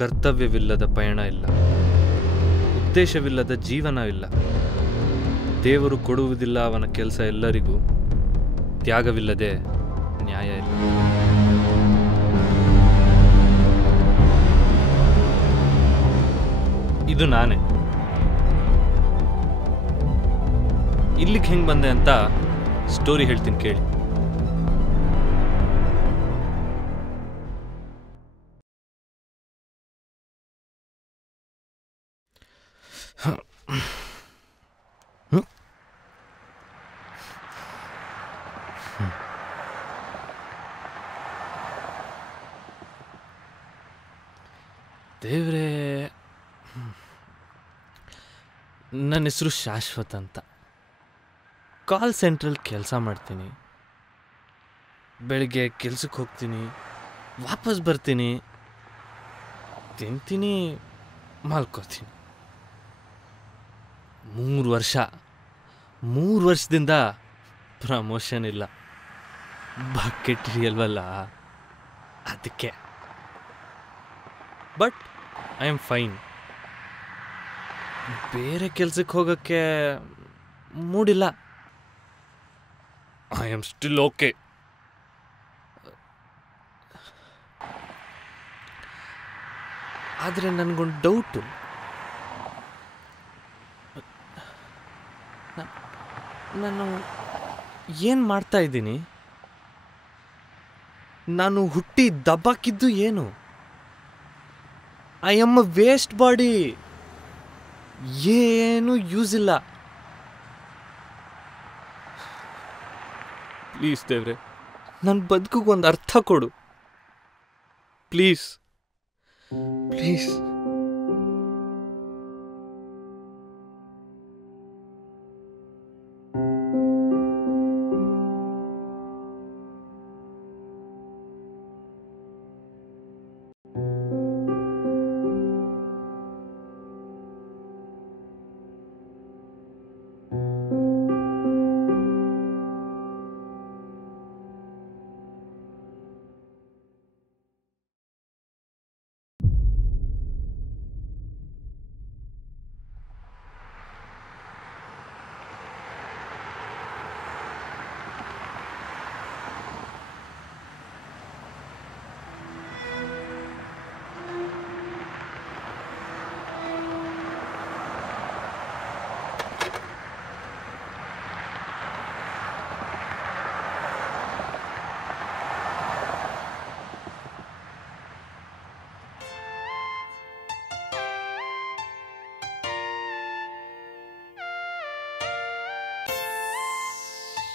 ಕರ್ತವ್ಯವಿಲ್ಲದ ಪಯಣ ಇಲ್ಲ, ಉದ್ದೇಶವಿಲ್ಲದ ಜೀವನವಿಲ್ಲ. ದೇವರು ಕೊಡುವುದಿಲ್ಲ ಅವನ ಕೆಲಸ ಎಲ್ಲರಿಗೂ, ತ್ಯಾಗವಿಲ್ಲದೆ ನ್ಯಾಯ ಇಲ್ಲ. ಇದು ನಾನೇ. ಇಲ್ಲಿಗೆ ಹೆಂಗೆ ಬಂದೆ ಅಂತ ಸ್ಟೋರಿ ಹೇಳ್ತೀನಿ ಕೇಳಿ. ದೇವ್ರೇ, ನನ್ನ ಹೆಸರು ಶಾಶ್ವತ್ ಅಂತ. ಕಾಲ್ ಸೆಂಟ್ರಲ್ಲಿ ಕೆಲಸ ಮಾಡ್ತೀನಿ. ಬೆಳಿಗ್ಗೆ ಕೆಲ್ಸಕ್ಕೆ ಹೋಗ್ತೀನಿ, ವಾಪಸ್ ಬರ್ತೀನಿ, ತಿಂತೀನಿ, ಮಲ್ಕೋತೀನಿ. 3 ವರ್ಷದಿಂದ ಪ್ರಮೋಷನ್ ಇಲ್ಲ. ಬಕೆಟ್ ಹಿಡಿಯಲ್ವಲ್ಲ, ಅದಕ್ಕೆ. But I am fine. ಬೇರೆ ಕೆಲ್ಸಕ್ಕೆ ಹೋಗೋಕ್ಕೆ ಮೂಡಿಲ್ಲ. I am still okay. ಆದರೆ ನನಗೊಂದು ಡೌಟು. ನಾನು ಏನು ಮಾಡ್ತಾ ಇದ್ದೀನಿ? ನಾನು ಹುಟ್ಟಿ ದಬ್ಬಾಕಿದ್ದು ಏನು? I am a waste body. ಏನು ಯೂಸ್ ಇಲ್ಲ. ಪ್ಲೀಸ್ ದೇವ್ರೆ, ನನ್ನ ಬದುಕಿಗೆ ಒಂದು ಅರ್ಥ ಕೊಡು. Please please.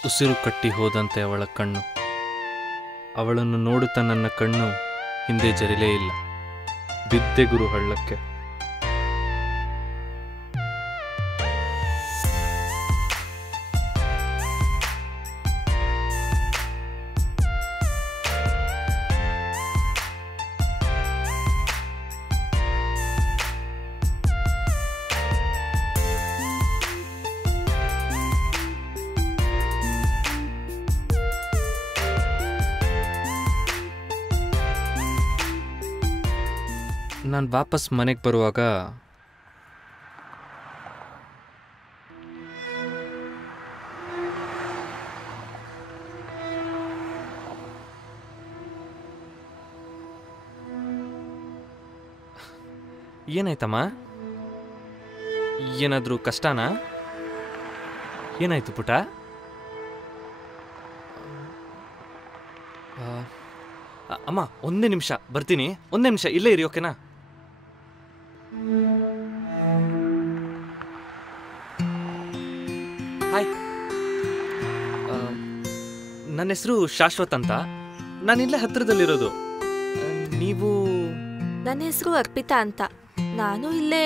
ಉಸಿರು ಕಟ್ಟಿ ಹೋದಂತೆ ಅವಳ ಕಣ್ಣು. ಅವಳನ್ನು ನೋಡುತ್ತಾ ನನ್ನ ಕಣ್ಣು ಹಿಂದೆ ಜರಿಲೇ ಇಲ್ಲ. ಬಿದ್ದೆ ಗುರು ಹಳ್ಳಕ್ಕೆ. ನಾನು ವಾಪಸ್ ಮನೆಗೆ ಬರುವಾಗ ಏನಾಯ್ತಮ್ಮ? ಏನಾದರೂ ಕಷ್ಟನಾ? ಏನಾಯ್ತು ಪುಟ? ಅಮ್ಮ, ಒಂದೇ ನಿಮಿಷ ಬರ್ತೀನಿ. ಒಂದೇ ನಿಮಿಷ ಇಲ್ಲೇ ಇರಿ, ಓಕೆನಾ? ಹಾಯ್, ನನ್ನ ಹೆಸರು ಶಾಶ್ವತ್ ಅಂತ. ನಾನಿಲ್ಲೇ ಹತ್ತಿರದಲ್ಲಿರೋದು. ನೀವು? ನನ್ನ ಹೆಸರು ಅರ್ಪಿತಾ ಅಂತ. ನಾನು ಇಲ್ಲೇ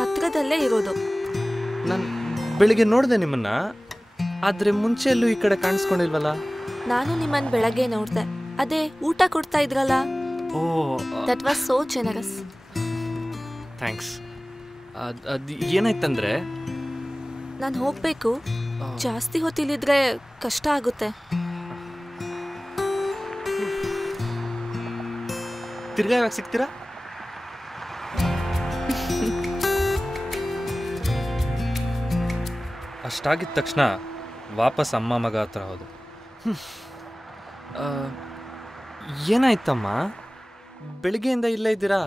ಹತ್ತಿರದಲ್ಲೇ ಇರೋದು. ನಾನು ಬೆಳಿಗ್ಗೆ ನೋಡಿದೆ ನಿಮ್ಮನ್ನ, ಆದರೆ ಮುಂಚೆ ಎಲ್ಲೂ ಈ ಕಡೆ ಕಾಣಿಸ್ಕೊಂಡಿಲ್ವಲ್ಲ? ನಾನು ನಿಮ್ಮನ್ನು ಬೆಳಗ್ಗೆ ನೋಡಿದೆ. ಅದೇ ಊಟ ಕೊಡ್ತಾ ಇದ್ರಲ್ಲ. Oh, that was so generous. Thanks. ಅದು ಏನಾಯ್ತಂದ್ರೆ, ನಾನು ಹೋಗ್ಬೇಕು. ಜಾಸ್ತಿ ಹೊತ್ತಿಲ್ಲಿದ್ರೆ ಕಷ್ಟ ಆಗುತ್ತೆ. ತಿರ್ಗಾ ಯಾವಾಗ ಸಿಗ್ತೀರಾ? ಅಷ್ಟಾಗಿದ್ದ ತಕ್ಷಣ ವಾಪಸ್ ಅಮ್ಮ ಮಗ ಹತ್ರ ಹೋದೆ. ಏನಾಯ್ತಮ್ಮ, ಬೆಳಿಗ್ಗೆಯಿಂದ ಇಲ್ಲೇ ಇದ್ದೀರಾ?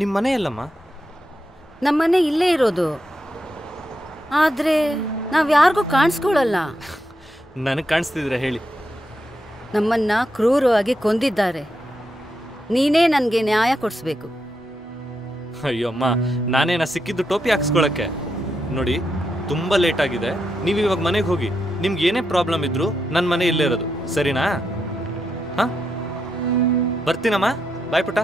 ನಿಮ್ಮ ಮನೆ ಎಲ್ಲಮ್ಮ? ನಮ್ಮನೆ ಇಲ್ಲೇ ಇರೋದು, ಆದರೆ ನಾವು ಯಾರಿಗೂ ಕಾಣಿಸ್ಕೊಳ್ಳಲ್ಲ. ನನಗೆ ಕಾಣಿಸ್ತಿದ್ರೆ ಹೇಳಿ. ನಮ್ಮನ್ನ ಕ್ರೂರವಾಗಿ ಕೊಂದಿದ್ದಾರೆ. ನೀನೇ ನನಗೆ ನ್ಯಾಯ ಕೊಡಿಸ್ಬೇಕು. ಅಯ್ಯೋ ಅಮ್ಮ, ನಾನೇನ ಸಿಕ್ಕಿದ್ದು ಟೋಪಿ ಹಾಕ್ಸ್ಕೊಳಕ್ಕೆ? ನೋಡಿ, ತುಂಬ ಲೇಟ್ ಆಗಿದೆ, ನೀವು ಇವಾಗ ಮನೆಗೆ ಹೋಗಿ. ನಿಮ್ಗೆ ಏನೇ ಪ್ರಾಬ್ಲಮ್ ಇದ್ರು ನನ್ನ ಮನೆ ಇಲ್ಲೇ ಇರೋದು, ಸರಿನಾ? ಹಾಂ, ಬರ್ತೀನಮ್ಮ. ಬಾಯ್ ಪುಟ್ಟ.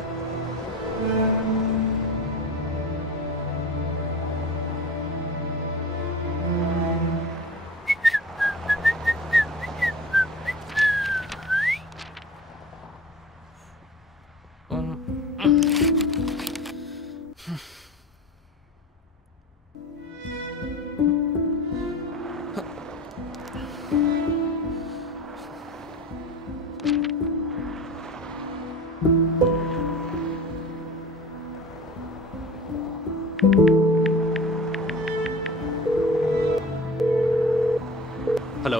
ಹಲೋ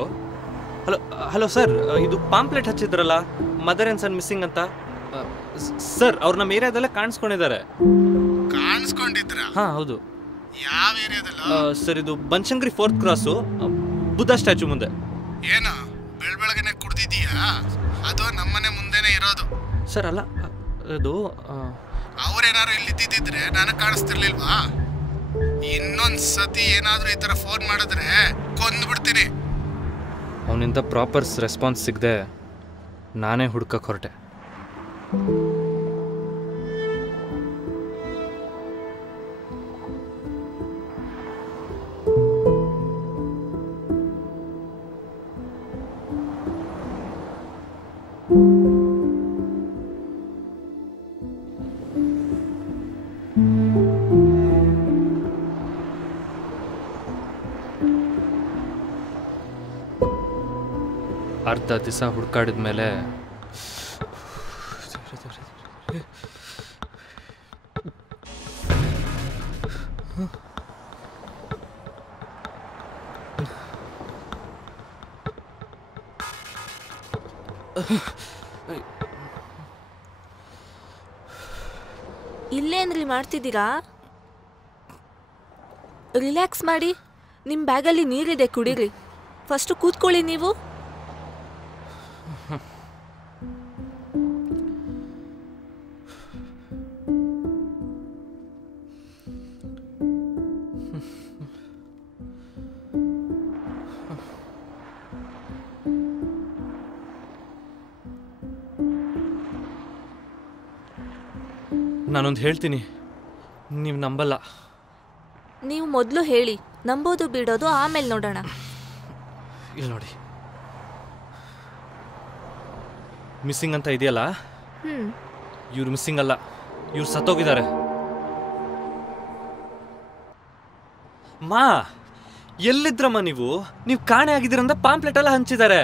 ಹಲೋ ಹಲೋ ಸರ್, ಇದು ಪಾಂಪ್ಲೆಟ್ ಹಚ್ಚಿದ್ರಲ್ಲ, ಮದರ್ ಆ್ಯಂಡ್ ಸನ್ ಮಿಸ್ಸಿಂಗ್ ಅಂತ. ಸರ್, ಅವ್ರು ನಮ್ಮ ಏರಿಯಾದಲ್ಲೇ ಕಾಣಿಸ್ಕೊಂಡಿದ್ದಾರೆ. ಹಾಂ ಹೌದು. ಯಾವ ಏರಿಯಾದಲ್ಲ ಸರ್? ಇದು Banashankari 4th cross, Buddha statue ಮುಂದೆ. ಏನು ಬೆಳಬೆಳಗ್ಗೆನೆ ಕುಡ್ದಿದ್ದೀಯಾ? ಅದು ನಮ್ಮನೆ ಮುಂದೆನೆ ಇರೋದು. ಸರ್ ಅಲ್ಲ, ಅದು ಅವ್ರೇನಾದ್ರು ಇಲ್ಲಿದ್ದಿದ್ರೆ ನನಗೆ ಕಾಣಿಸ್ತಿರ್ಲಿಲ್ವಾ? ಇನ್ನೊಂದು ಸತಿ ಏನಾದರೂ ಈ ಥರ ಫೋನ್ ಮಾಡಿದ್ರೆ ಕೊಂದ್ಬಿಡ್ತೀನಿ. ಅವನಿಂದ ಪ್ರಾಪರ್ ರೆಸ್ಪಾನ್ಸ್ ಸಿಗದೆ ನಾನೇ ಹುಡ್ಕಕ್ಕೆ ಹೊರಟೆ. ಅರ್ಧ ದಿವಸ ಹುಡ್ಕಾಡಿದ ಮೇಲೆ ಇಲ್ಲೇನ್ರಿ ಮಾಡ್ತಿದ್ದೀರಾ? ರಿಲ್ಯಾಕ್ಸ್ ಮಾಡಿ. ನಿಮ್ಮ ಬ್ಯಾಗಲ್ಲಿ ನೀರಿದೆ, ಕುಡೀರಿ. ಫಸ್ಟು ಕೂತ್ಕೊಳ್ಳಿ ನೀವು. ನಾನೊಂದು ಹೇಳ್ತೀನಿ, ನೀವು ನಂಬಲ್ಲ. ನೀವು ಮೊದಲು ಹೇಳಿ, ನಂಬೋದು ಬಿಡೋದು ಆಮೇಲೆ ನೋಡೋಣ. ಇಲ್ಲಿ ನೋಡಿ, ಮಿಸ್ಸಿಂಗ್ ಅಂತ ಇದೆಯಲ್ಲ, ಇವ್ರು ಮಿಸ್ಸಿಂಗ್ ಅಲ್ಲ, ಇವ್ರು ಸತ್ತೋಗಿದ್ದಾರೆ. ಮಾ, ಎಲ್ಲಿದ್ರಮ್ಮ ನೀವು? ನೀವು ಕಾಣೆ ಆಗಿದ್ದೀರಂತ ಪಾಂಪ್ಲೆಟ್ ಎಲ್ಲ ಹಂಚಿದ್ದಾರೆ.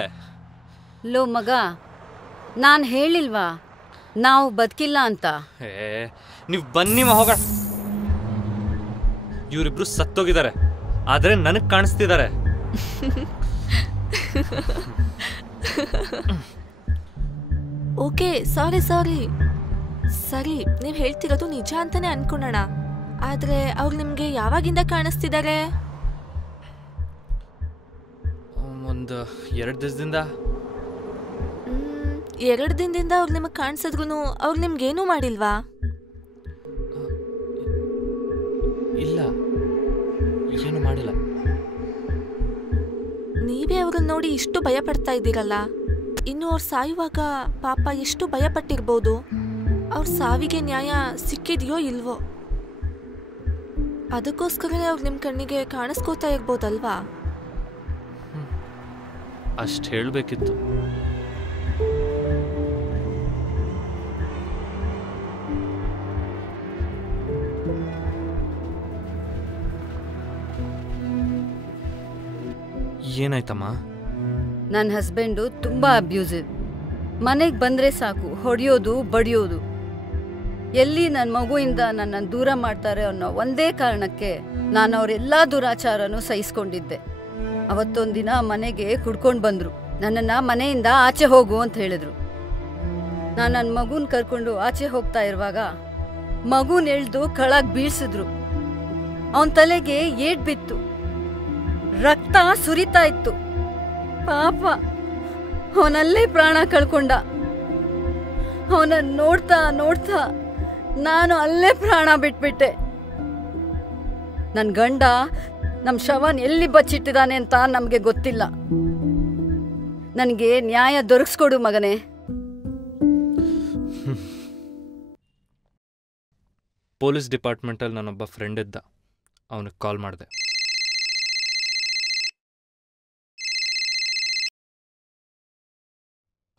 ಲೋ ಮಗ, ನಾನು ಹೇಳಿಲ್ವಾ ನಾವು ಬದುಕಿಲ್ಲ ಅಂತ? ನೀವು ಬನ್ನಿ ಹೋಗೋಣ. ಇವರಿಬ್ರು ಸತ್ತೋಗಿದ್ದಾರೆ, ಆದರೆ ನನಗೆ ಕಾಣಿಸ್ತಿದ್ದಾರೆ. ಓಕೆ, ಸಾರಿ ಸರಿ, ನೀವು ಹೇಳ್ತಿರೋದು ನಿಜ ಅಂತಾನೆ ಅನ್ಕೊಳ್ಳೋಣ. ಆದರೆ ಅವ್ರು ನಿಮಗೆ ಯಾವಾಗಿಂದ ಕಾಣಿಸ್ತಿದ್ದಾರೆ? ಒಂದು 2 ದಿವಸದಿಂದ. 2 ದಿನದಿಂದ ಅವ್ರು ನಿಮಗೆ ಕಾಣಿಸಿದ್ರು ಅವ್ರು ನಿಮ್ಗೇನೂ ಮಾಡಿಲ್ವಾ? ಇಲ್ಲ, ಏನು ಮಾಡಿಲ್ಲ. ನೀವೇ ಅವ್ರನ್ನ ನೋಡಿ ಇಷ್ಟು ಭಯ ಪಡ್ತಾ ಇದ್ದೀರಲ್ಲ, ಇನ್ನು ಅವ್ರು ಸಾಯುವಾಗ ಪಾಪ ಎಷ್ಟು ಭಯ ಪಟ್ಟಿರ್ಬೋದು. ಅವ್ರ ಸಾವಿಗೆ ನ್ಯಾಯ ಸಿಕ್ಕಿದೆಯೋ ಇಲ್ವೋ, ಅದಕ್ಕೋಸ್ಕರನೇ ಅವ್ರು ನಿಮ್ಮ ಕಣ್ಣಿಗೆ ಕಾಣಿಸ್ಕೋತಾ ಇರ್ಬೋದಲ್ವಾ? ಅಷ್ಟು ಹೇಳಬೇಕಿತ್ತು. ಏನಾಯ್ತಮ್ಮ? ನನ್ನ ಹಸ್ಬೆಂಡು ತುಂಬ ಅಬ್ಯೂಸಿವ್. ಮನೆಗೆ ಬಂದರೆ ಸಾಕು ಹೊಡೆಯೋದು, ಬಡಿಯೋದು. ಎಲ್ಲಿ ನನ್ನ ಮಗುವಿಂದ ನನ್ನನ್ನು ದೂರ ಮಾಡ್ತಾರೆ ಅನ್ನೋ ಒಂದೇ ಕಾರಣಕ್ಕೆ ನಾನು ಅವರೆಲ್ಲ ದುರಾಚಾರನೂ ಸಹಿಸ್ಕೊಂಡಿದ್ದೆ. ಅವತ್ತೊಂದಿನ ಮನೆಗೆ ಕುಡ್ಕೊಂಡು ಬಂದರು. ನನ್ನನ್ನು ಮನೆಯಿಂದ ಆಚೆ ಹೋಗು ಅಂತ ಹೇಳಿದ್ರು. ನಾನು ನನ್ನ ಮಗುನ ಕರ್ಕೊಂಡು ಆಚೆ ಹೋಗ್ತಾ ಇರುವಾಗ ಮಗುನ ಎಳ್ದು ಕಳಾಗ್ ಬೀಳ್ಸಿದ್ರು. ಅವನ ತಲೆಗೆ ಏಟ್ ಬಿತ್ತು, ರಕ್ತ ಸುರಿತಾ ಇತ್ತು. ಪಾಪ ಅವನಲ್ಲೇ ಪ್ರಾಣ ಕಳ್ಕೊಂಡ. ಅವನ ನೋಡ್ತಾ ನೋಡ್ತಾ ನಾನು ಅಲ್ಲೇ ಪ್ರಾಣ ಬಿಟ್ಬಿಟ್ಟೆ. ನನ್ನ ಗಂಡ ನಮ್ಮ ಶವನ್ ಎಲ್ಲಿ ಬಚ್ಚಿಟ್ಟಿದ್ದಾನೆ ಅಂತ ನಮಗೆ ಗೊತ್ತಿಲ್ಲ. ನನಗೆ ನ್ಯಾಯ ದೊರಕಿಸ್ಕೊಡು ಮಗನೇ. ಪೊಲೀಸ್ ಡಿಪಾರ್ಟ್ಮೆಂಟಲ್ಲಿ ನನ್ನೊಬ್ಬ ಫ್ರೆಂಡ್ ಇದ್ದ, ಅವನಿಗೆ ಕಾಲ್ ಮಾಡಿದೆ.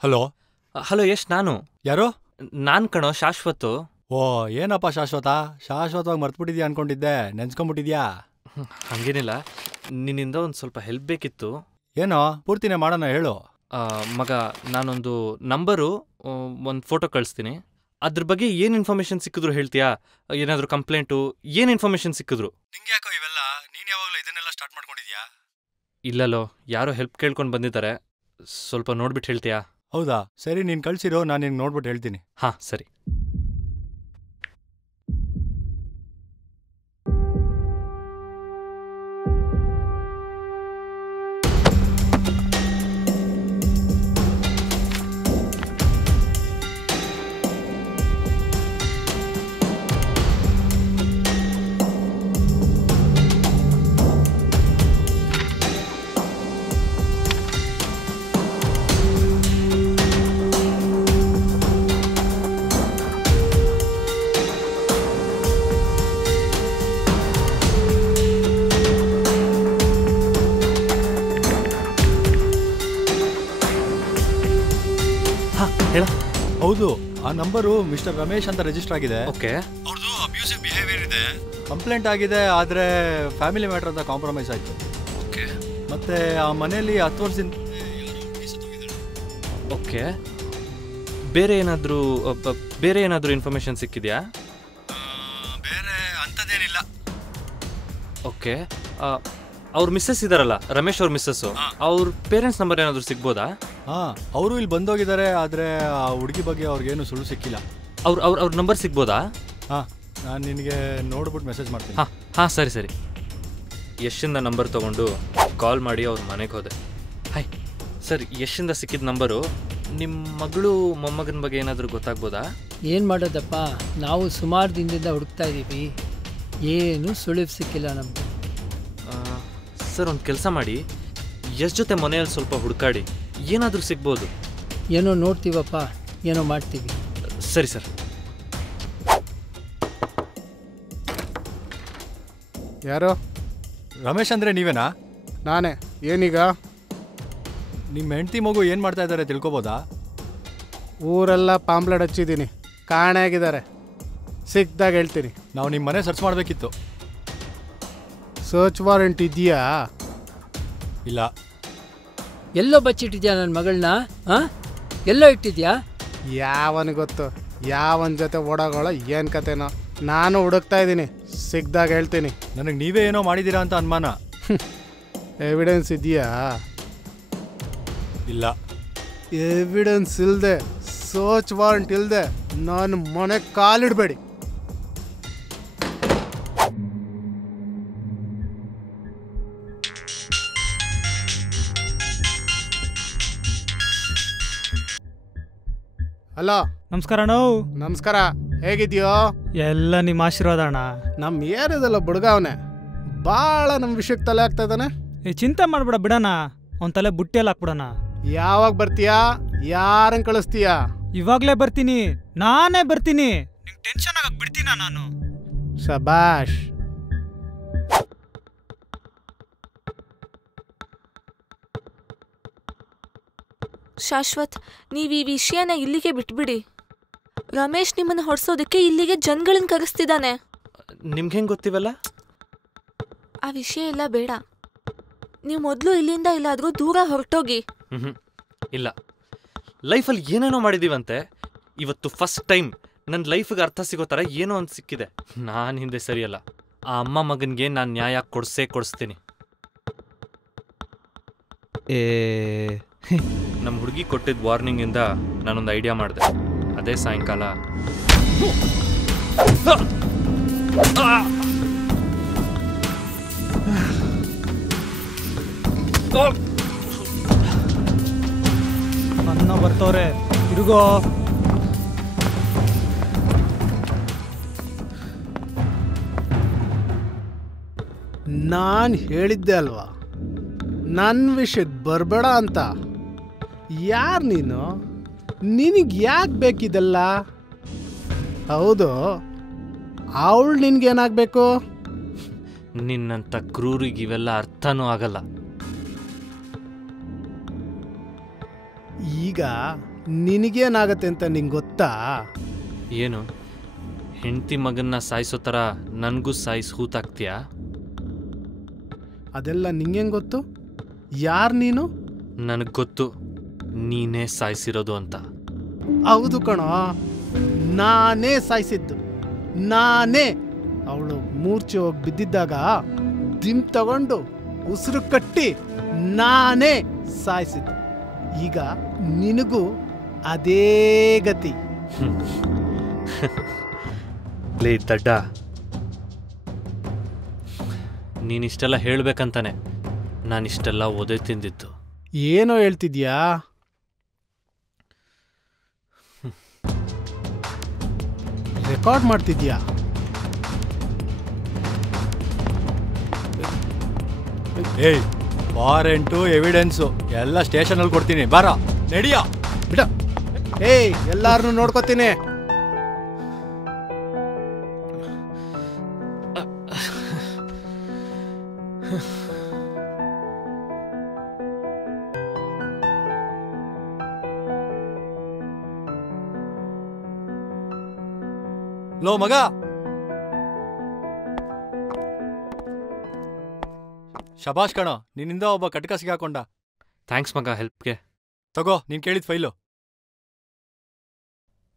ಹಲೋ ಹಲೋ ಯಶ್, ಯಾರು? ನಾನು ಕಣೋ, ಶಾಶ್ವತ್. ಓ ಏನಪ್ಪ ಶಾಶ್ವತವಾಗಿ ಮರ್ತ್ಬಿಟ್ಟಿದ್ಯಾ ಅನ್ಕೊಂಡಿದ್ದೆ, ನೆನ್ಸ್ಕೊಂಬಿಟ್ಟಿದ್ಯಾ? ಹಂಗೇನಿಲ್ಲ, ನಿನ್ನಿಂದ ಒಂದು ಸ್ವಲ್ಪ ಹೆಲ್ಪ್ ಬೇಕಿತ್ತು. ಏನೋ ಪೂರ್ತಿನೇ ಮಾಡೋಣ, ಹೇಳು. ಮಗ, ನಾನೊಂದು ನಂಬರು, ಒಂದು ಫೋಟೋ ಕಳಿಸ್ತೀನಿ. ಅದ್ರ ಬಗ್ಗೆ ಏನು ಇನ್ಫಾರ್ಮೇಷನ್ ಸಿಕ್ಕಿದ್ರು ಹೇಳ್ತೀಯಾ? ಏನಾದರೂ ಕಂಪ್ಲೇಂಟು, ಏನು ಇನ್ಫಾರ್ಮೇಷನ್ ಸಿಕ್ಕಿದ್ರು? ನಿಂಗೆ ಯಾಕೋ ಇವೆಲ್ಲ? ನೀನು ಯಾವಾಗಲೂ ಇದನ್ನೆಲ್ಲ ಸ್ಟಾರ್ಟ್ ಮಾಡ್ಕೊಂಡಿದ್ಯಾ? ಇಲ್ಲಲೋ, ಯಾರೋ ಹೆಲ್ಪ್ ಕೇಳ್ಕೊಂಡು ಬಂದಿದ್ದಾರೆ, ಸ್ವಲ್ಪ ನೋಡ್ಬಿಟ್ಟು ಹೇಳ್ತೀಯಾ? ಹೌದಾ, ಸರಿ, ನೀನು ಕಳಿಸಿರೋ, ನಾನು ನಿನ್ಗೆ ನೋಡ್ಬಿಟ್ಟು ಹೇಳ್ತೀನಿ. ಹಾಂ ಸರಿ. ಹೌದು, ಆ ನಂಬರು ಮಿಸ್ಟರ್ ರಮೇಶ್ ಅಂತ ರಿಜಿಸ್ಟರ್ ಆಗಿದೆ. ಓಕೆ. ಅವ್ರದ್ದು ಅಬ್ಯೂಸಿವ್ ಬಿಹೇವಿಯರ್ ಇದೆ, ಕಂಪ್ಲೇಂಟ್ ಆಗಿದೆ. ಆದರೆ ಫ್ಯಾಮಿಲಿ ಮ್ಯಾಟರ್ ಅಂತ ಕಾಂಪ್ರಮೈಸ್ ಆಯಿತು. ಓಕೆ. ಮತ್ತೆ ಆ ಮನೆಯಲ್ಲಿ 10 ವರ್ಷದಿಂದ ಓಕೆ. ಬೇರೆ ಏನಾದರೂ ಇನ್ಫಾರ್ಮೇಷನ್ ಸಿಕ್ಕಿದೆಯಾ? ಬೇರೆ ಅಂಥದ್ದೇನಿಲ್ಲ. ಓಕೆ. ಅವ್ರ ಮಿಸ್ಸಸ್ ಇದಾರಲ್ಲ, ರಮೇಶ್ ಅವ್ರ ಮಿಸ್ಸಸ್ಸು, ಅವ್ರ ಪೇರೆಂಟ್ಸ್ ನಂಬರ್ ಏನಾದರೂ ಸಿಗ್ಬೋದಾ? ಹಾಂ, ಅವರು ಇಲ್ಲಿ ಬಂದೋಗಿದ್ದಾರೆ. ಆದರೆ ಆ ಹುಡುಗಿ ಬಗ್ಗೆ ಅವ್ರಿಗೇನು ಸುಳ್ಳು ಸಿಕ್ಕಿಲ್ಲ. ಅವ್ರ ನಂಬರ್ ಸಿಗ್ಬೋದಾ? ಹಾಂ, ನಾನು ನಿನಗೆ ನೋಡ್ಬಿಟ್ಟು ಮೆಸೇಜ್ ಮಾಡ್ತೀನಿ. ಹಾಂ ಸರಿ. ಯಶಿಂದ ನಂಬರ್ ತೊಗೊಂಡು ಕಾಲ್ ಮಾಡಿ ಅವ್ರ ಮನೆಗೆ ಹೋದೆ. ಹಾಯ್ ಸರ್, ಯಶಿಂದ ಸಿಕ್ಕಿದ ನಂಬರು. ನಿಮ್ಮ ಮಗಳು ಮೊಮ್ಮಗನ ಬಗ್ಗೆ ಏನಾದರೂ ಗೊತ್ತಾಗ್ಬೋದಾ? ಏನು ಮಾಡೋದಪ್ಪ, ನಾವು ಸುಮಾರು ದಿನದಿಂದ ಹುಡುಕ್ತಾ ಇದ್ದೀವಿ, ಏನು ಸುಳಿವು ಸಿಕ್ಕಿಲ್ಲ ನಮಗೆ. ಸರ್, ಒಂದು ಕೆಲಸ ಮಾಡಿ, ಯಶ್ ಜೊತೆ ಮನೆಯಲ್ಲಿ ಸ್ವಲ್ಪ ಹುಡುಕಾಡಿ, ಏನಾದರೂ ಸಿಗ್ಬೋದು. ಏನೋ ನೋಡ್ತೀವಪ್ಪ, ಏನೋ ಮಾಡ್ತೀವಿ. ಸರಿ ಸರ್. ಯಾರು? ರಮೇಶ್ ಅಂದರೆ ನೀವೇನಾ? ನಾನೇ. ಏನೀಗ? ನಿಮ್ಮ ಹೆಂಡತಿ ಮಗು ಏನು ಮಾಡ್ತಾ ಇದ್ದಾರೆ ತಿಳ್ಕೊಬೋದಾ? ಊರೆಲ್ಲ ಪಾಂಪ್ಲೆಟ್ ಹಚ್ಚಿದ್ದೀನಿ, ಕಾಣೆ ಆಗಿದ್ದಾರೆ. ಸಿಕ್ದಾಗ ಹೇಳ್ತೀನಿ. ನಾವು ನಿಮ್ಮ ಮನೆ ಸರ್ಚ್ ಮಾಡಬೇಕಿತ್ತು. ಸರ್ಚ್ ವಾರೆಂಟ್ ಇದೆಯಾ? ಇಲ್ಲ. ಎಲ್ಲೋ ಬಚ್ಚಿಟ್ಟಿದ್ಯಾ ನನ್ನ ಮಗಳನ್ನ? ಎಲ್ಲೋ ಇಟ್ಟಿದ್ಯಾ? ಯಾವನಿಗೆ ಗೊತ್ತು, ಯಾವನ ಜೊತೆ ಓಡಾಗೋಳ ಏನು ಕತೆನೋ. ನಾನು ಹುಡುಕ್ತಾ ಇದ್ದೀನಿ, ಸಿಕ್ದಾಗ ಹೇಳ್ತೀನಿ. ನನಗೆ ನೀವೇ ಏನೋ ಮಾಡಿದ್ದೀರಾ ಅಂತ ಅನುಮಾನ. ಎವಿಡೆನ್ಸ್ ಇದೆಯಾ? ಇಲ್ಲ. ಎವಿಡೆನ್ಸ್ ಇಲ್ಲದೆ, ಸರ್ಚ್ ವಾರೆಂಟ್ ಇಲ್ಲದೆ ನಾನು ಮನೆಗೆ ಕಾಲಿಡಬೇಡಿ. ಹಲೋ. ನಮಸ್ಕಾರ ಅಣ್ಣ. ನಮಸ್ಕಾರ, ಹೇಗಿದ್ಯೋ? ಎಲ್ಲ ನಿಮ್ಮ ಆಶೀರ್ವಾದ ಅಣ್ಣ. ನಮ್ಮ ಏರಿಯಾದಲ್ಲ ಬುಡ್ಗ ಅವನೇ, ಭಾಳ ನಮ್ಮ ವಿಷಯಕ್ಕೆ ತಲೆ ಆಗ್ತಾ ಇದ್ದಾನೆ. ಚಿಂತೆ ಮಾಡ್ಬೇಡ, ಬಿಡಣ, ಅವನ ತಲೆ ಬುಟ್ಟಿಯಲ್ಲಿ ಹಾಕ್ಬಿಡಣ. ಯಾವಾಗ ಬರ್ತೀಯಾ? ಯಾರನ್ನ ಕಳಿಸ್ತೀಯಾ? ಇವಾಗಲೇ ಬರ್ತೀನಿ, ನಾನೇ ಬರ್ತೀನಿ. ನಿಂಗೆ ಟೆನ್ಷನ್ ಆಗಕ್ಕೆ ಬಿಡ್ತೀನ ನಾನು? ಶಬಾಷ್. ಶಾಶ್ವತ್, ನೀವು ಈ ವಿಷಯನ ಇಲ್ಲಿಗೆ ಬಿಟ್ಬಿಡಿ. ರಮೇಶ್ ನಿಮ್ಮನ್ನು ಹೊಡ್ಸೋದಕ್ಕೆ ಇಲ್ಲಿಗೆ ಜನಗಳನ್ನ ಕರೆಸ್ತಿದ್ದಾನೆ. ನಿಮ್ಗೆ ಹೆಂಗೆ ಗೊತ್ತಿವಲ್ಲ? ಆ ವಿಷಯ ಎಲ್ಲ ಬೇಡ. ನೀವು ಮೊದಲು ಇಲ್ಲಿಂದ ಎಲ್ಲಾದರೂ ದೂರ ಹೊರಟೋಗಿ. ಇಲ್ಲ, ಲೈಫಲ್ಲಿ ಏನೇನೋ ಮಾಡಿದ್ದೀವಂತೆ. ಇವತ್ತು ಫಸ್ಟ್ ಟೈಮ್ ನನ್ನ ಲೈಫಿಗೆ ಅರ್ಥ ಸಿಗೋ ಥರ ಏನೋ ಒಂದು ಸಿಕ್ಕಿದೆ. ನಾನು ಹಿಂದೆ ಸರಿಯಲ್ಲ. ಆ ಅಮ್ಮ ಮಗನಿಗೆ ನಾನು ನ್ಯಾಯ ಕೊಡಿಸ್ತೀನಿ. ನಮ್ಮ ಹುಡುಗಿ ಕೊಟ್ಟಿದ್ದ ವಾರ್ನಿಂಗಿಂದ ನಾನೊಂದು ಐಡಿಯಾ ಮಾಡಿದೆ. ಅದೇ ಸಾಯಂಕಾಲ ಅನ್ನ ಬರ್ತವ್ರೆ, ತಿರುಗೋ. ನಾನು ಹೇಳಿದ್ದೆ ಅಲ್ವಾ ನನ್ನ ವಿಷಯಕ್ಕೆ ಬರಬೇಡ ಅಂತ. ಯಾರು ನೀನು? ನಿನಗೆ ಯಾಕೆ ಬೇಕಿದೆಲ್ಲ? ಹೌದು, ಅವಳು ನಿನ್ಗೇನಾಗಬೇಕು? ನಿನ್ನಂಥ ಕ್ರೂರಿಗೆ ಇವೆಲ್ಲ ಅರ್ಥನೂ ಆಗಲ್ಲ. ಈಗ ನಿನಗೇನಾಗತ್ತೆ ಅಂತ ನಿಂಗೆ ಗೊತ್ತಾ? ಏನು, ಹೆಂಡತಿ ಮಗನ್ನ ಸಾಯಿಸೋ ಥರ ನನಗೂ ಸಾಯಿಸಿ ಹೂತಾಕ್ತೀಯಾ? ಅದೆಲ್ಲ ನಿಂಗೆಂಗೆ ಗೊತ್ತು? ಯಾರು ನೀನು? ನನಗೆ ಗೊತ್ತು, ನೀನೇ ಸಾಯಿಸಿರೋದು ಅಂತ. ಹೌದು ಕಣೋ, ನಾನೇ ಸಾಯಿಸಿದ್ದು. ನಾನೇ ಅವಳು ಮೂರ್ಛೆ ಹೋಗಿ ಬಿದ್ದಿದ್ದಾಗ ದಿಮ್ ತಗೊಂಡು ಉಸಿರು ಕಟ್ಟಿ ನಾನೇ ಸಾಯಿಸಿದ್ದು. ಈಗ ನಿನಗೂ ಅದೇ ಗತಿ. ಲೇ ದಡ್ಡ, ನೀನಿಷ್ಟೆಲ್ಲ ಹೇಳ್ಬೇಕಂತಾನೆ ನಾನಿಷ್ಟೆಲ್ಲ ಒದೆ ತಿಂದಿದ್ದು. ಏನೋ ಹೇಳ್ತಿದ್ಯಾ? ರೆಕಾರ್ಡ್ ಮಾಡ್ತಿದ್ಯಾ? ಏಯ್, ವಾರೆಂಟು ಎವಿಡೆನ್ಸು ಎಲ್ಲ ಸ್ಟೇಷನಲ್ಲಿ ಕೊಡ್ತೀನಿ, ಬಾರ ನಡಿಯ. ಬಿಡ. ಏಯ್, ಎಲ್ಲಾರನ್ನೂ ನೋಡ್ಕೋತೀನಿ. ಲೋ ಮಗ, ಶಬಾಷ್ ಕಣೋ, ನಿನ್ನಿಂದ ಒಬ್ಬ ಕಟಕ ಸಿಗಾಕೊಂಡ. ಥ್ಯಾಂಕ್ಸ್ ಮಗ ಹೆಲ್ಪ್ಗೆ. ತಗೋ ನೀನ್ ಕೇಳಿದ ಫೈಲು.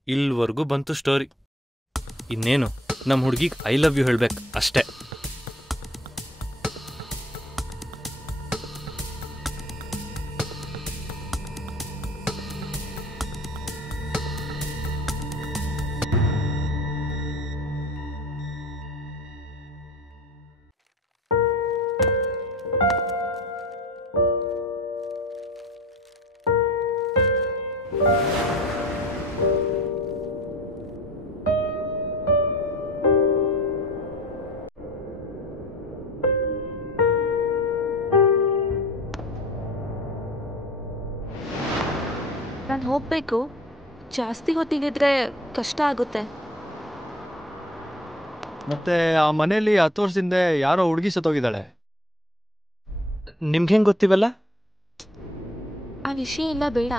ಇಲ್ವರೆಗೂ ಬಂತು ಸ್ಟೋರಿ. ಇನ್ನೇನು ನಮ್ಮ ಹುಡುಗಿಗೆ ಐ ಲವ್ ಯು ಹೇಳ್ಬೇಕು ಅಷ್ಟೇ. ನಾನು ಹೋಗಬೇಕು. ಜಾಸ್ತಿ ಹೊತ್ತಿಗಿದ್ರೆ ಕಷ್ಟ ಆಗುತ್ತೆ. ಮತ್ತೆ ಆ ಮನೆಯಲ್ಲಿ 10 ವರ್ಷದಿಂದ ಯಾರೋ ಹುಡುಗಿ ಸತ್ತೋಗಿದ್ದಾಳೆ. ನಿಮ್ಗೆ ಹೆಂಗೆ ಗೊತ್ತಿವಲ್ಲ? ಆ ವಿಷಯ ಎಲ್ಲ ಬೇಡ.